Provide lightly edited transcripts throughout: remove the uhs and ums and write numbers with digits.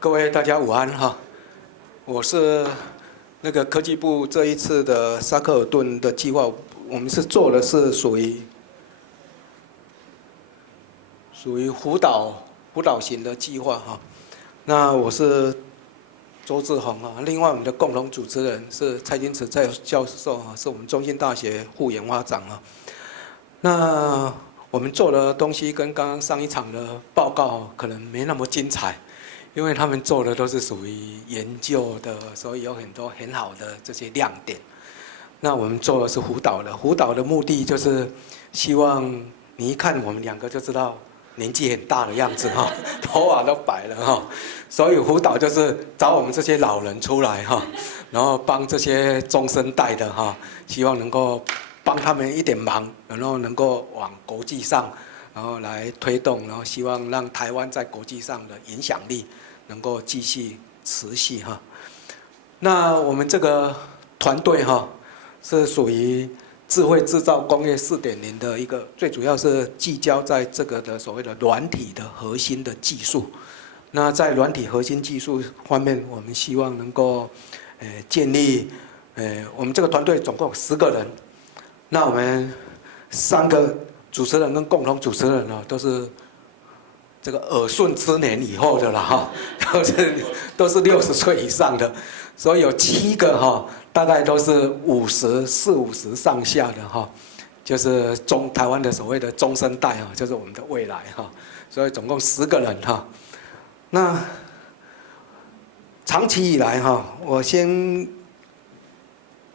各位大家午安哈，我是那个科技部这一次的沙克尔顿的计划，我们是做的是属于辅导型的计划哈。那我是周志宏啊，另外我们的共同主持人是蔡金池教授啊，是我们中兴大学副研发长啊。那我们做的东西跟刚刚上一场的报告可能没那么精彩。因为他们做的都是属于研究的，所以有很多很好的这些亮点。那我们做的是辅导的，辅导的目的就是希望你一看我们两个就知道年纪很大的样子哈，头发都白了哈，所以辅导就是找我们这些老人出来哈，然后帮这些中生代的哈，希望能够帮他们一点忙，然后能够往国际上。然后来推动，然后希望让台湾在国际上的影响力能够继续持续哈。那我们这个团队哈是属于智慧制造工业4.0的一个，最主要是聚焦在这个的所谓的软体的核心的技术。那在软体核心技术方面，我们希望能够建立我们这个团队总共有10个人，那我们3个。主持人跟共同主持人呢，都是这个耳顺之年以后的了哈，都是60岁以上的，所以有7个哈，大概都是40、50上下的哈，就是台湾的所谓的中生代哈，就是我们的未来哈，所以总共10个人哈。那长期以来哈，我先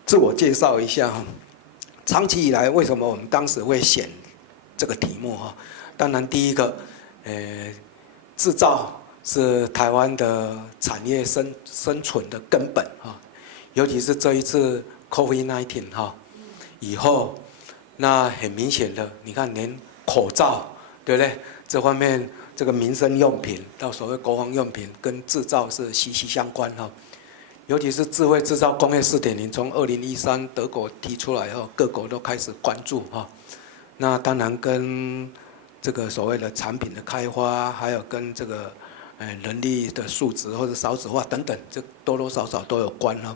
自我介绍一下哈。长期以来，为什么我们当时会选这个题目哈？当然，第一个，制造是台湾的产业生存的根本哈，尤其是这一次 COVID-19 哈以后，那很明显的，你看连口罩对不对？这方面这个民生用品到所谓国防用品跟制造是息息相关哈。尤其是智慧制造工业4.0，从2013德国提出来后，各国都开始关注哈。那当然跟这个所谓的产品的开发，还有跟这个人力的素质或者少子化等等，这多多少少都有关哈。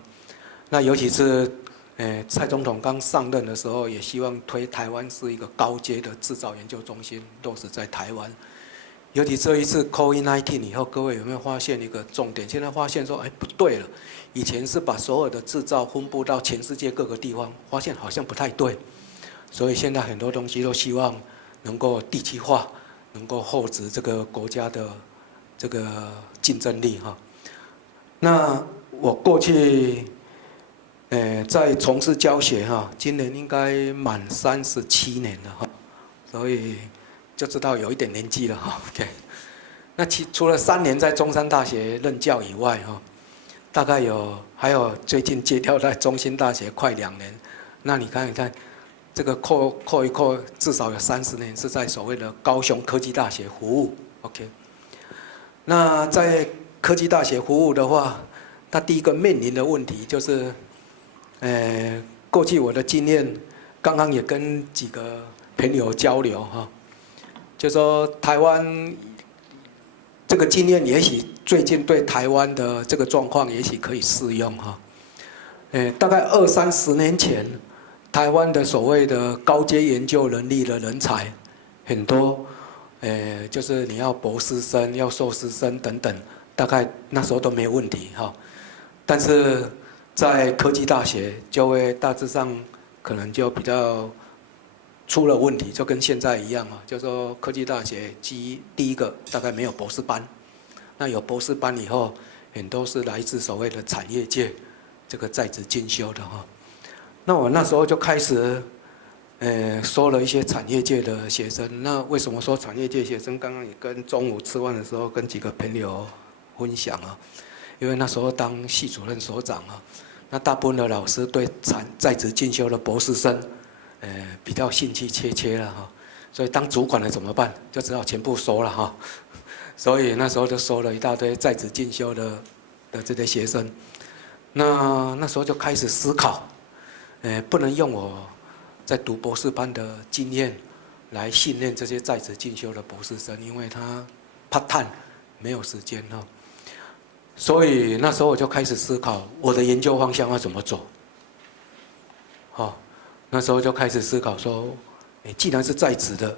那尤其是蔡总统刚上任的时候，也希望推台湾是一个高阶的制造研究中心，落实在台湾。尤其这一次 COVID-19 以后，各位有没有发现一个重点？现在发现说，不对了，以前是把所有的制造分布到全世界各个地方，发现好像不太对，所以现在很多东西都希望能够地区化，能够厚植这个国家的这个竞争力哈。那我过去在从事教学哈，今年应该满37年了哈，所以就知道有一点年纪了哈。OK， 那除了3年在中山大学任教以外哈，大概还有最近接调在中兴大学快2年。那你看，这个扣一扣，至少有30年是在所谓的高雄科技大学服务。OK， 那在科技大学服务的话，它第一个面临的问题就是，过去我的经验，刚刚也跟几个朋友交流哈。就说台湾这个经验，也许最近对台湾的这个状况，也许可以适用哈。大概20-30年前，台湾的所谓的高阶研究能力的人才很多，就是你要博士生、要硕士生等等，大概那时候都没有问题哈。但是在科技大学，就会大致上可能就比较出了问题，就跟现在一样啊，就说科技大学第一个大概没有博士班，那有博士班以后，很多是来自所谓的产业界，这个在职进修的哈。那我那时候就开始，收了一些产业界的学生。那为什么说产业界学生？刚刚也跟中午吃饭的时候跟几个朋友分享啊，因为那时候当系主任所长啊，那大部分的老师对在职进修的博士生。比较兴趣缺缺了哈，所以当主管的怎么办？就只好全部收了哈。所以那时候就收了一大堆在职进修的这些学生。那时候就开始思考，不能用我在读博士班的经验来训练这些在职进修的博士生，因为他怕time没有时间哈。所以那时候我就开始思考我的研究方向要怎么走。那时候就开始思考说，既然是在职的，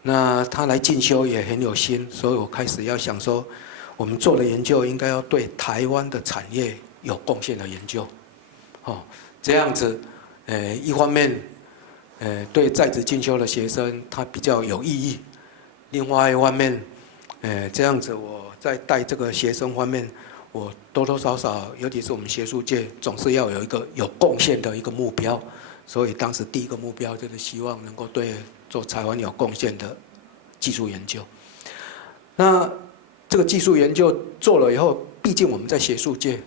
那他来进修也很有心，所以我开始要想说，我们做的研究应该要对台湾的产业有贡献的研究，这样子，一方面，对在职进修的学生他比较有意义，另外一方面，这样子我在带这个学生方面，我多多少少，尤其是我们学术界，总是要有一个有贡献的一个目标。所以当时第一个目标就是希望能够对做台湾有贡献的技术研究。那这个技术研究做了以后，毕竟我们在学术界，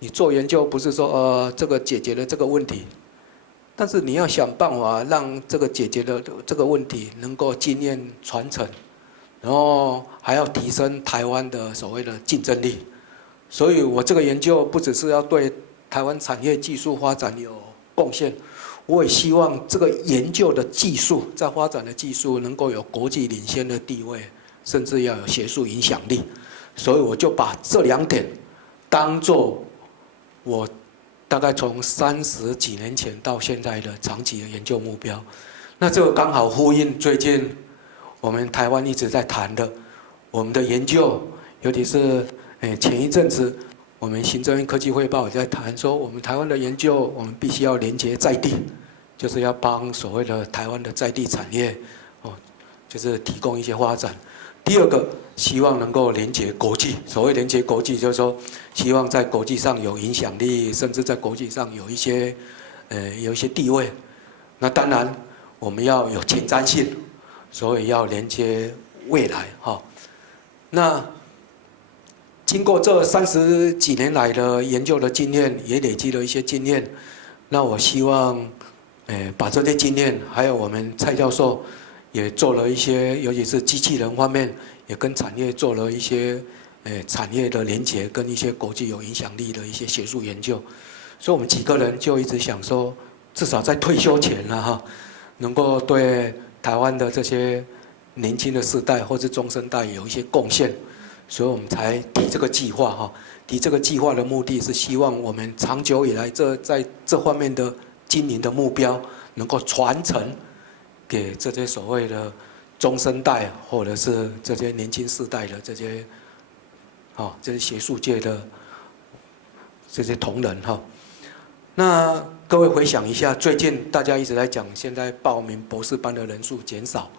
你做研究不是说这个解决了这个问题，但是你要想办法让这个解决的这个问题能够经验传承，然后还要提升台湾的所谓的竞争力。所以我这个研究不只是要对台湾产业技术发展有贡献。我也希望这个研究的技术，在发展的技术能够有国际领先的地位，甚至要有学术影响力。所以我就把这2点当作我大概从30几年前到现在的长期的研究目标。那这个刚好呼应最近我们台湾一直在谈的，我们的研究，尤其是前一阵子我们行政院科技汇报也在谈说，我们台湾的研究，我们必须要连接在地，就是要帮所谓的台湾的在地产业，就是提供一些发展。第二个，希望能够连接国际。所谓连接国际，就是说，希望在国际上有影响力，甚至在国际上有一些地位。那当然，我们要有前瞻性，所以要连接未来那经过这30几年来的研究的经验，也累积了一些经验。那我希望，把这些经验，还有我们蔡教授也做了一些，尤其是机器人方面，也跟产业做了一些，产业的连结，跟一些国际有影响力的一些学术研究。所以我们几个人就一直想说，至少在退休前能够对台湾的这些年轻的世代或是中生代有一些贡献。所以我们才提这个计划提这个计划的目的是希望我们长久以来在这方面的经营的目标能够传承给这些所谓的中生代或者是这些年轻世代的这些学术界的这些同仁那各位回想一下，最近大家一直在讲，现在报名博士班的人数减少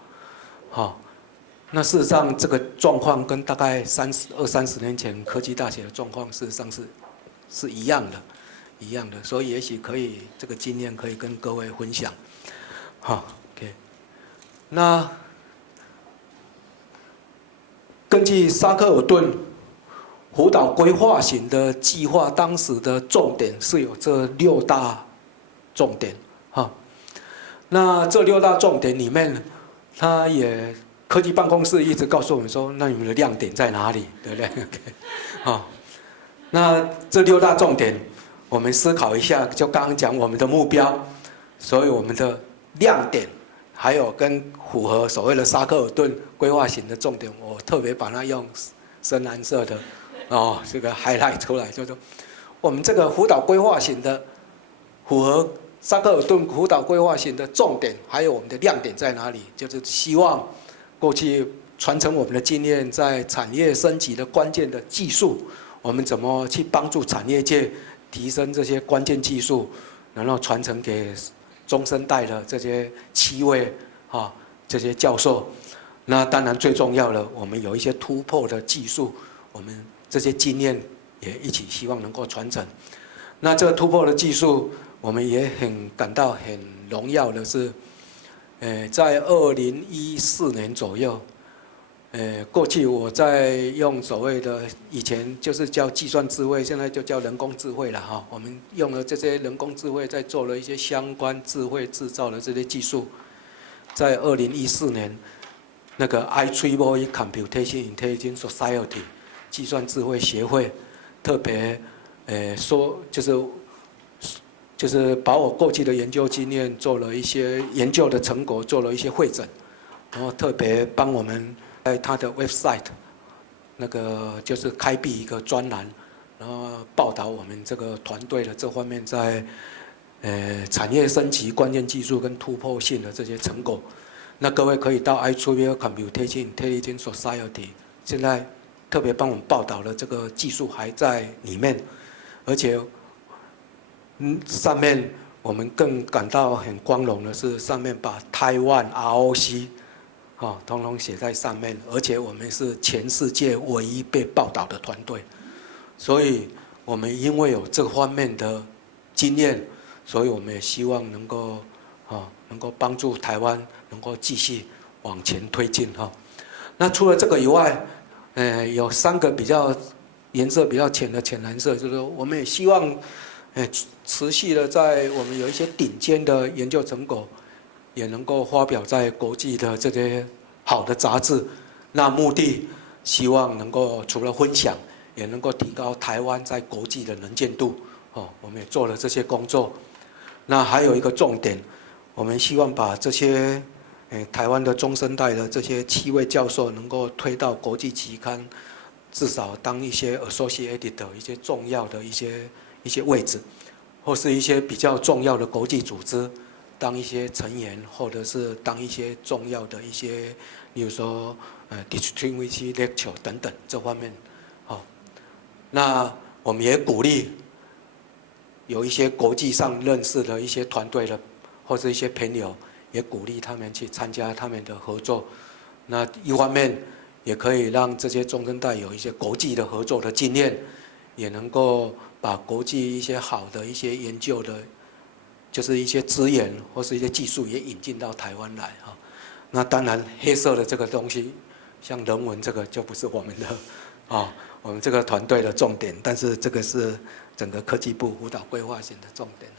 那事实上，这个状况跟大概20-30年前科技大学的状况，事实上是一样的，所以也许可以这个经验可以跟各位分享，OK。那根据沙克尔顿辅导规划型的计划，当时的重点是有这6大重点那这6大重点里面，它也科技办公室一直告诉我们说，那你们的亮点在哪里，对不对？那这6大重点，我们思考一下，就刚刚讲我们的目标，所以我们的亮点，还有跟符合所谓的沙克尔顿规划型的重点，我特别把它用深蓝色的这个 highlight 出来，就是说我们这个辅导规划型的符合沙克尔顿辅导规划型的重点，还有我们的亮点在哪里，就是希望过去传承我们的经验，在产业升级的关键的技术，我们怎么去帮助产业界提升这些关键技术，然后传承给中生代的这些7位这些教授。那当然最重要的，我们有一些突破的技术，我们这些经验也一起希望能够传承。那这个突破的技术，我们也很感到很荣耀的是，在2014年左右，过去我在用所谓的以前就是叫计算智慧，现在就叫人工智慧了我们用了这些人工智慧，在做了一些相关智慧制造的这些技术。在2014年，那个 IEEE Computation Intelligence Society 计算智慧协会特别说就是把我过去的研究经验做了一些研究的成果，做了一些汇整，然后特别帮我们在他的 website 那个就是开辟一个专栏，然后报道我们这个团队的这方面在产业升级、关键技术跟突破性的这些成果。那各位可以到 IEEE Computation Intelligence Society， 现在特别帮我们报道的这个技术还在里面，而且上面我们更感到很光荣的是，上面把台湾 ROC 统统写在上面，而且我们是全世界唯一被报道的团队，所以我们因为有这方面的经验，所以我们也希望能够帮助台湾能够继续往前推进哈。那除了这个以外，有3个比较颜色比较浅的浅蓝色，就是说我们也希望持续的在我们有一些顶尖的研究成果，也能够发表在国际的这些好的杂志。那目的希望能够除了分享，也能够提高台湾在国际的能见度。我们也做了这些工作。那还有一个重点，我们希望把这些台湾的中生代的这些7位教授能够推到国际期刊，至少当一些 associated 的一些重要的一些位置，或是一些比较重要的国际组织当一些成员，或者是当一些重要的一些，例如说distinguished lecture 等等这方面。那我们也鼓励有一些国际上认识的一些团队的或者一些朋友，也鼓励他们去参加他们的合作。那一方面也可以让这些中生代有一些国际的合作的经验，也能够把国际一些好的一些研究的，就是一些资源或是一些技术也引进到台湾来哈。那当然黑色的这个东西，像人文这个就不是我们的我们这个团队的重点，但是这个是整个科技部辅导规划型的重点。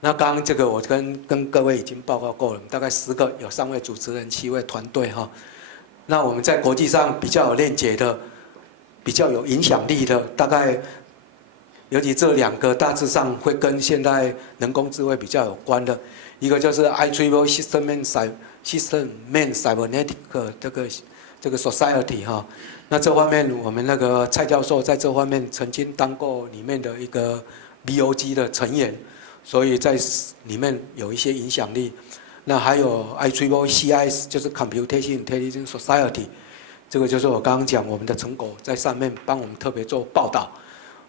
那刚刚这个我跟各位已经报告过了，大概10个，有3位主持人，7位团队哈。那我们在国际上比较有链接的、比较有影响力的，大概尤其这2个大致上会跟现在人工智慧比较有关的，一个就是 IEEE System-Man Cybernetic 这个 Society 哈。那这方面我们那个蔡教授在这方面曾经当过里面的一个 BOG 的成员，所以在里面有一些影响力。那还有 IEEE CIS 就是 Computation Intelligence Society， 这个就是我刚刚讲我们的成果在上面帮我们特别做报道。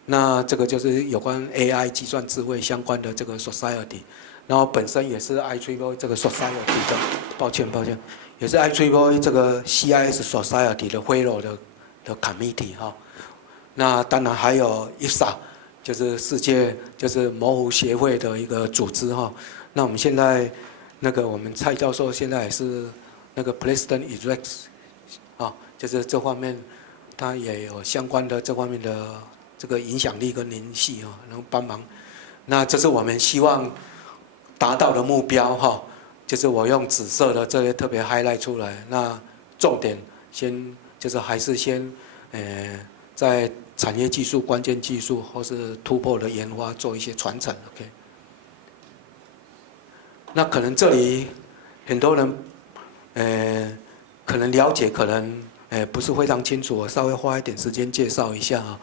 那这个就是有关 AI 计算智慧相关的这个 Society， 然后本身也是 IEEE 这个 Society 的，抱歉，也是 IEEE 这个 CIS Society 的 Fellow 的 Committee 哈。那当然还有 IFSA， 就是世界就是模糊协会的一个组织哈。那我们现在那个我们蔡教授现在也是那个 President Elect 就是这方面他也有相关的这方面的这个影响力跟联系能帮忙。那这是我们希望达到的目标哈。就是我用紫色的这些特别 highlight 出来。那重点先就是还是先在产业技术、关键技术或是突破的研发做一些传承 ，OK。那可能这里很多人可能了解，可能不是非常清楚，我稍微花一点时间介绍一下啊。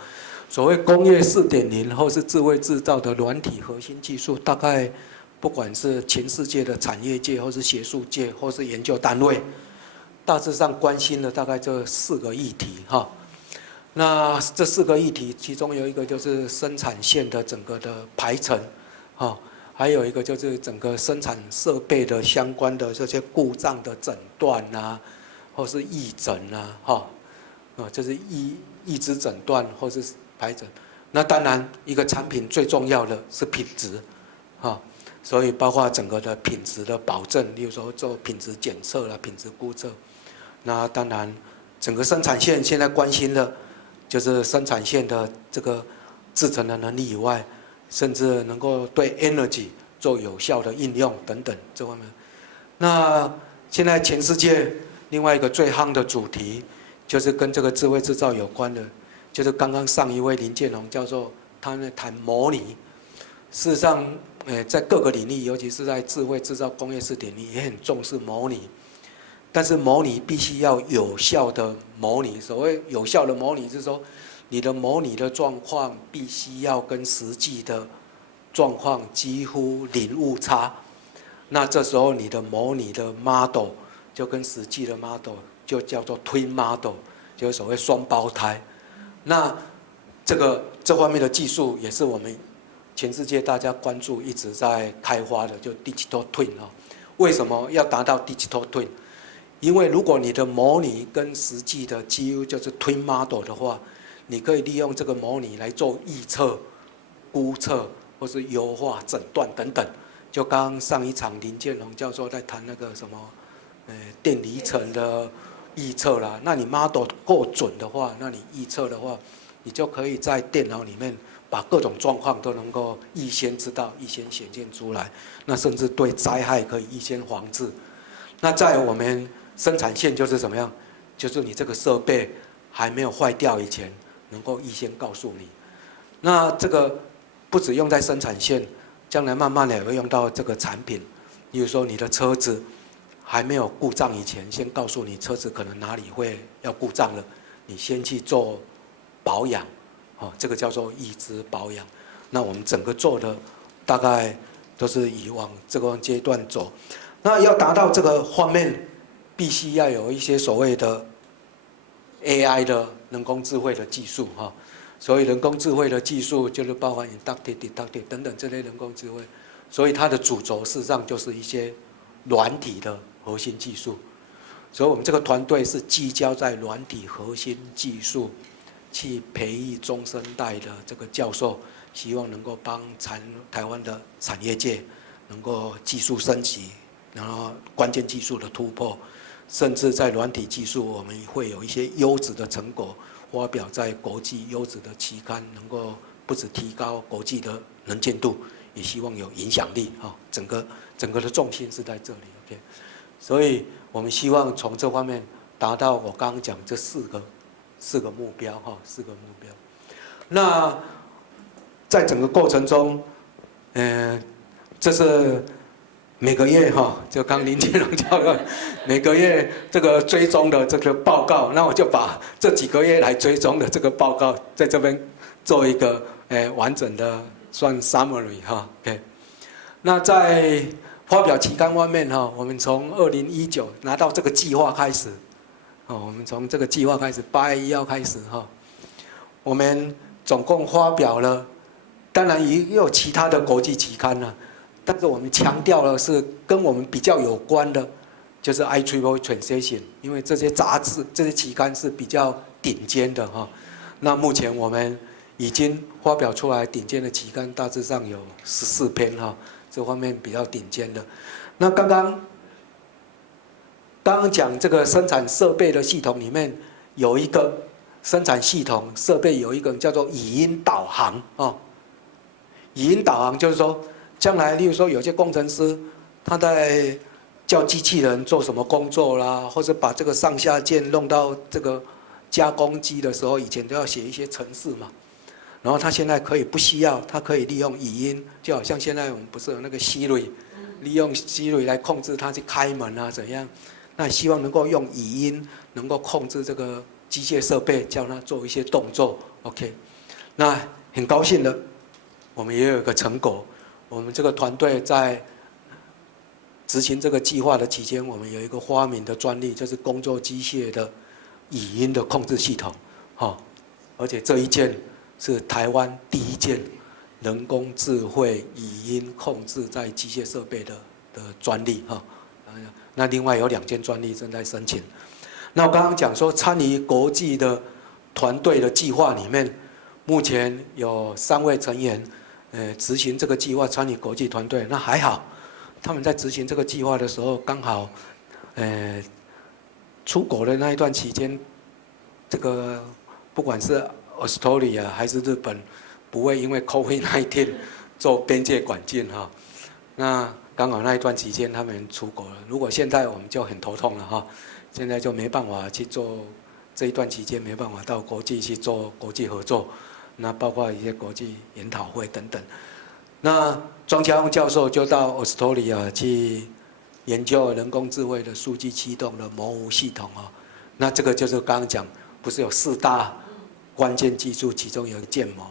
所谓工业4.0或是智慧制造的软体核心技术，大概不管是全世界的产业界或是学术界或是研究单位，大致上关心的大概这4个议题哈。那这4个议题，其中有一个就是生产线的整个的排程还有一个就是整个生产设备的相关的这些故障的诊断或是义诊就是义肢诊断或是排诊。那当然，一个产品最重要的是品质所以包括整个的品质的保证，例如说做品质检测啦、品质估测。那当然，整个生产线现在关心的，就是生产线的这个制程的能力以外，甚至能够对 energy 做有效的应用等等这方面。那现在全世界另外一个最夯的主题，就是跟这个智慧制造有关的，就是刚刚上一位林建宏教授他在谈模拟。事实上，在各个领域，尤其是在智慧制造工业4.0，也很重视模拟。但是模拟必须要有效的模拟。所谓有效的模拟，是说你的模拟的状况必须要跟实际的状况几乎零误差。那这时候你的模拟的 model 就跟实际的 model 就叫做 twin model， 就是所谓双胞胎。那这方面的技术也是我们全世界大家关注一直在开发的，就 digital twin 啊。为什么要达到 digital twin？ 因为如果你的模拟跟实际的几乎就是 twin model 的话，你可以利用这个模拟来做预测、估测或是优化、诊断等等。就刚刚上一场林建宏教授在谈那个什么，电离层的预测啦。那你 model 够准的话，那你预测的话，你就可以在电脑里面把各种状况都能够预先知道、预先显现出来。那甚至对灾害可以预先防治。那在我们生产线就是怎么样？就是你这个设备还没有坏掉以前，能够预先告诉你。那这个不只用在生产线。将来慢慢的也会用到这个产品，比如说你的车子还没有故障以前，先告诉你车子可能哪里会要故障了，你先去做保养，这个叫做预知保养。那我们整个做的大概都是以往这个阶段走。那要达到这个方面，必须要有一些所谓的 AI 的人工智慧的技术哈。所以人工智慧的技术就是包含 inductive、deductive 等等这类人工智慧，所以它的主轴事实上就是一些软体的核心技术。所以我们这个团队是聚焦在软体核心技术，去培育中生代的这个教授，希望能够帮台湾的产业界能够技术升级，然后关键技术的突破，甚至在软体技术我们会有一些优质的成果。发表在国际优质的期刊，能够不只提高国际的能见度，也希望有影响力啊！整个的重心是在这里 ，OK。所以我们希望从这方面达到我刚刚讲这四个目标哈，4个目标。那在整个过程中，这是每个月哈，就刚林建宏教授每个月这个追踪的这个报告，那我就把这几个月来追踪的这个报告，在这边做一个完整的算 summary 哈 ，OK。那在发表期刊方面哈，我们从2019拿到这个计划开始，我们从这个计划开始，8月1号开始哈，我们总共发表了，当然也有其他的国际期刊呢。但是我们强调的是跟我们比较有关的，就是 IEEE Translation， 因为这些杂志、这些期刊是比较顶尖的哈。那目前我们已经发表出来顶尖的期刊，大致上有14篇哈，这方面比较顶尖的。那刚刚讲这个生产设备的系统里面有一个生产系统设备有一个叫做语音导航啊，语音导航就是说。将来，例如说，有些工程师他在叫机器人做什么工作啦，或者把这个上下键弄到这个加工机的时候，以前都要写一些程式嘛。然后他现在可以不需要，他可以利用语音，就好像现在我们不是有那个 Siri， 利用 Siri 来控制它去开门啊怎样？那希望能够用语音能够控制这个机械设备，叫它做一些动作。OK， 那很高兴的，我们也有一个成果。我们这个团队在执行这个计划的期间，我们有一个发明的专利，就是工作机械的语音的控制系统，而且这一件是台湾第一件人工智慧语音控制在机械设备的专利哈。那另外有2件专利正在申请。那我刚刚讲说，参与国际的团队的计划里面，目前有3位成员。执行这个计划参与国际团队，那还好，他们在执行这个计划的时候，刚好，出国的那一段期间，这个不管是 Australia 还是日本，不会因为 COVID-19 做边界管禁哈。那刚好那一段期间他们出国了，如果现在我们就很头痛了哈，现在就没办法去做这一段期间没办法到国际去做国际合作。那包括一些国际研讨会等等，那庄家宏教授就到 Australia 去研究人工智慧的数据驱动的模糊系统那这个就是刚刚讲，不是有4大关键技术，其中有建模。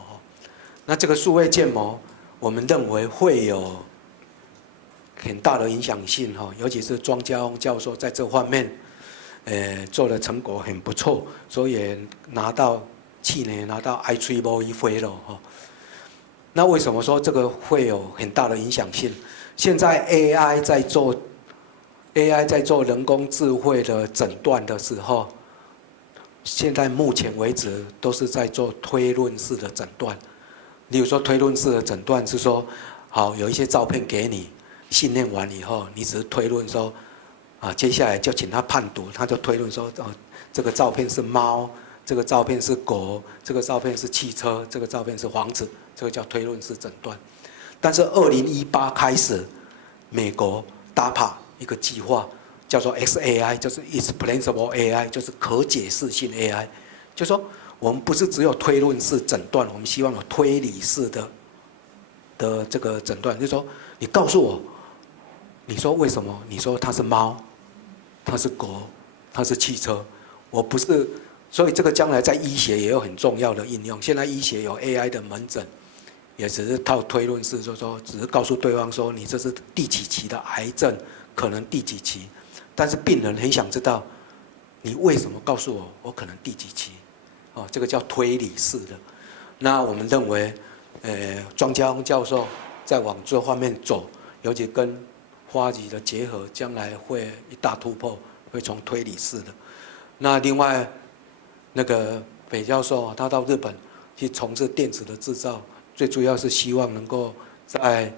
那这个数位建模，我们认为会有很大的影响性哈，尤其是庄家宏教授在这方面，做的成果很不错，所以也去年拿到 IEEE Fellow 哈。那为什么说这个会有很大的影响性？现在 AI 在做人工智慧的诊断的时候，现在目前为止都是在做推论式的诊断。例如说，推论式的诊断是说，好，有一些照片给你，训练完以后，你只是推论说，接下来就请他判读，他就推论说，这个照片是猫，这个照片是狗，这个照片是汽车，这个照片是房子，这个叫推论式诊断。但是2018开始，美国 DARPA 一个计划叫做 XAI， 就是 Explainable AI， 就是可解释性 AI， 就说我们不是只有推论式诊断，我们希望有推理式的这个诊断，就是说你告诉我，你说为什么？你说它是猫，它是狗，它是汽车，我不是，所以这个将来在医学也有很重要的应用。现在医学有 AI 的门诊，也只是套推论式，就是说只是告诉对方说你这是第几期的癌症，可能第几期，但是病人很想知道你为什么告诉我，我可能第几期。这个叫推理式的。那我们认为，庄家宏教授在往这方面走，尤其跟花旗的结合，将来会一大突破，会从推理式的。那另外，那个北教授他到日本去从事电子的制造，最主要是希望能够在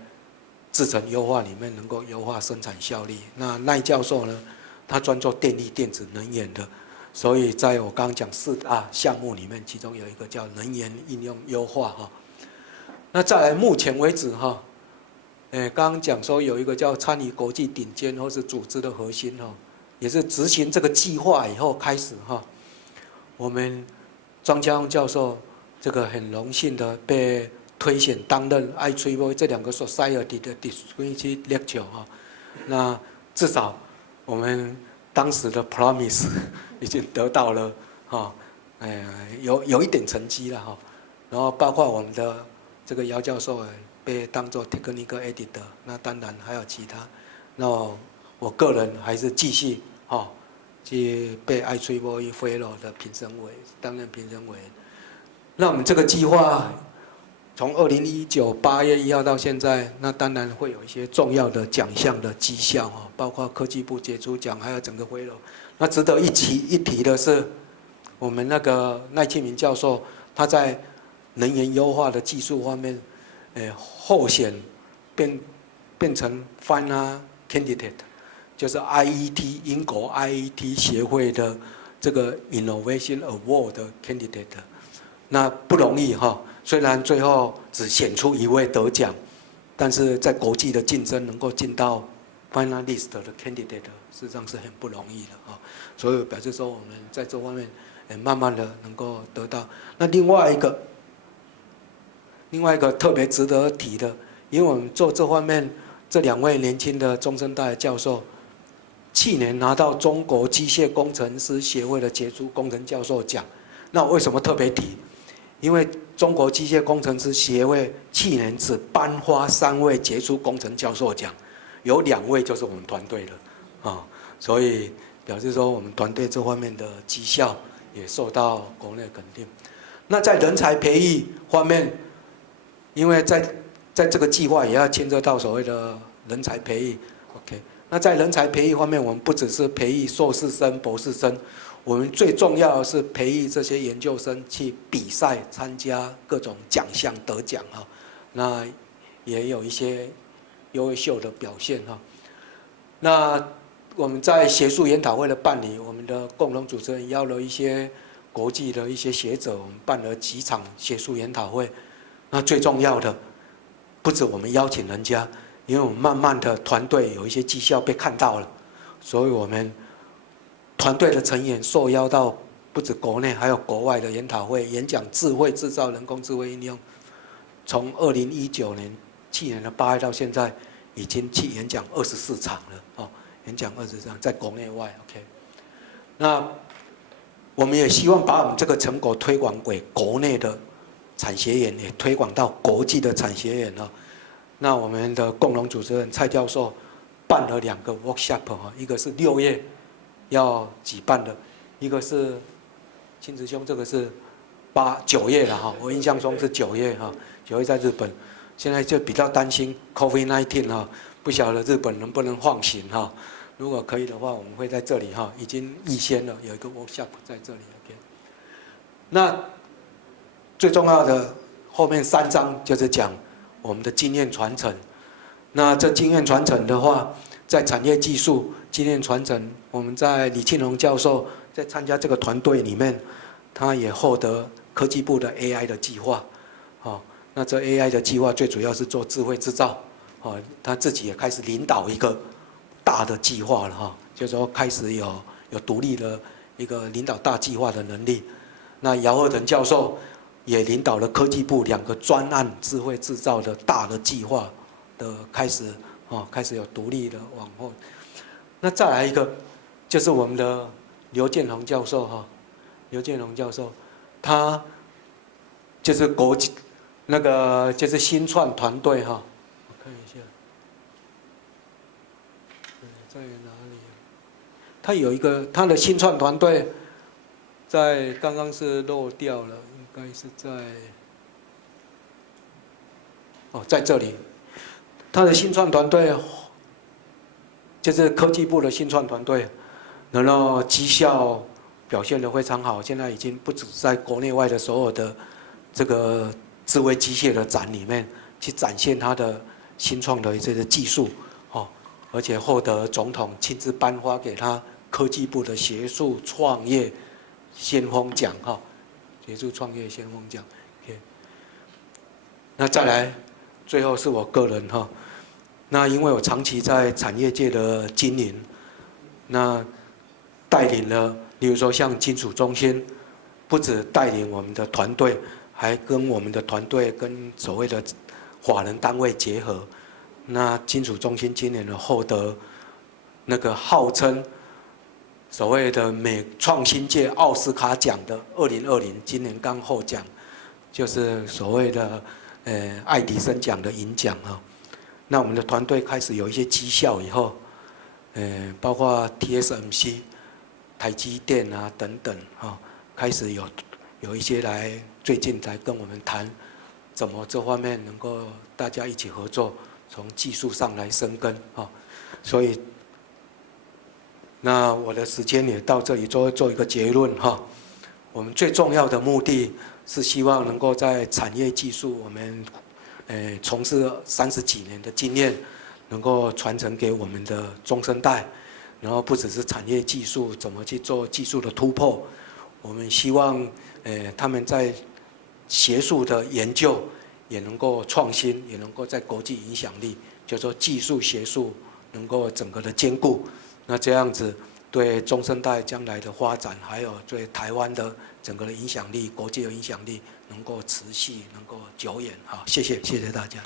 制程优化里面能够优化生产效率。那赖教授呢，他专做电力、电子、能源的。所以在我刚刚讲4大项目里面，其中有一个叫能源应用优化哈。那再来，目前为止哈，刚刚讲说有一个叫参与国际顶尖或是组织的核心哈，也是执行这个计划以后开始哈，我们庄家宏教授这个很荣幸的被推选担任 IEEE 这2个 Society 的 Distinguished Lecturer 哈。那至少我们当时的 Promise 已经得到了有一点成绩了哈。然后包括我们的这个姚教授被当作 Technical Editor， 那当然还有其他。那我个人还是继续去被 IEEE Fellow 的评审委担任评审委员。那我们这个计划从2019 8月1号到现在，那当然会有一些重要的奖项的绩效包括科技部杰出奖，还有整个Fellow。那值得一提的是，我们那个赖庆明教授，他在能源优化的技术方面，候选变成 Final Candidate， 就是 IET 英国 IET 协会的这个 Innovation Award 的 Candidate， 那不容易哈。虽然最后只选出1位得奖，但是在国际的竞争能够进到 Finalist 的 Candidate， 事实上是很不容易的所以表示说我们在这方面慢慢的能够得到。那另外一个特别值得提的，因为我们做这方面这2位年轻的中生代教授，去年拿到中国机械工程师协会的杰出工程教授奖。那我为什么特别提？因为中国机械工程师协会去年只颁发3位杰出工程教授奖，有2位就是我们团队的所以表示说我们团队这方面的绩效也受到国内肯定。那在人才培育方面，因为在这个计划也要牵涉到所谓的人才培育 ，OK。那在人才培育方面，我们不只是培育硕士生、博士生，我们最重要的是培育这些研究生去比赛、参加各种奖项得奖那也有一些优秀的表现那我们在学术研讨会的办理，我们的共同主持人邀了一些国际的一些学者，我们办了几场学术研讨会。那最重要的，不止我们邀请人家，因为我们慢慢的团队有一些绩效被看到了，所以我们团队的成员受邀到不止国内还有国外的研讨会演讲智慧制造、人工智慧应用。从2019年去年的8月到现在，已经去演讲24场了演讲24场，在国内外 OK。那我们也希望把我们这个成果推广给国内的产学研，也推广到国际的产学研哦。那我们的共同主持人蔡教授办了2个 workshop 哈，一个是6月要举办的，一个是亲子兄，这个是9月了哈，我印象中是9月哈，9月在日本，现在就比较担心 COVID-19 哈，不晓得日本能不能放行哈。如果可以的话，我们会在这里哈，已经预先了有一个 workshop 在这里 OK。那最重要的后面3章就是讲我们的经验传承。那这经验传承的话，在产业技术经验传承，我们在李庆龙教授在参加这个团队里面，他也获得科技部的 AI 的计划。好，那这 AI 的计划最主要是做智慧制造。好，他自己也开始领导一个大的计划了哈，就是说开始有独立的一个领导大计划的能力。那姚鹤腾教授也领导了科技部2个专案智慧制造的大的计划的开始有独立的往后。那再来一个就是我们的刘建宏教授哈，刘建宏教授他就是那个就是新创团队哈，我看一下。在哪里？他有一个他的新创团队，在刚刚是漏掉了，应该是在这里。他的新创团队就是科技部的新创团队，然后绩效表现得非常好，现在已经不止在国内外的所有的这个智慧机械的展里面去展现他的新创的这个技术。而且获得总统亲自颁发给他科技部的学术创业先锋奖哈，学术创业先锋奖。那再来，最后是我个人哈，那因为我长期在产业界的经营，那带领了，例如说像金属中心，不止带领我们的团队，还跟我们的团队跟所谓的法人单位结合。那金属中心今年的获得那个号称所谓的美创新界奥斯卡奖的2020，今年刚获奖，就是所谓的爱迪生奖的银奖哈。那我们的团队开始有一些绩效以后，包括 TSMC、台积电啊等等哈，开始有一些最近来跟我们谈，怎么这方面能够大家一起合作。从技术上来生根啊，所以，那我的时间也到这里做一个结论哈。我们最重要的目的是希望能够在产业技术，我们从事30几年的经验，能够传承给我们的中生代，然后不只是产业技术，怎么去做技术的突破，我们希望他们在学术的研究。也能够创新，也能够在国际影响力，就是说技术学术能够整个的兼顾，那这样子对中生代将来的发展，还有对台湾的整个的影响力、国际的影响力能够持续、能够久远。好，谢谢大家。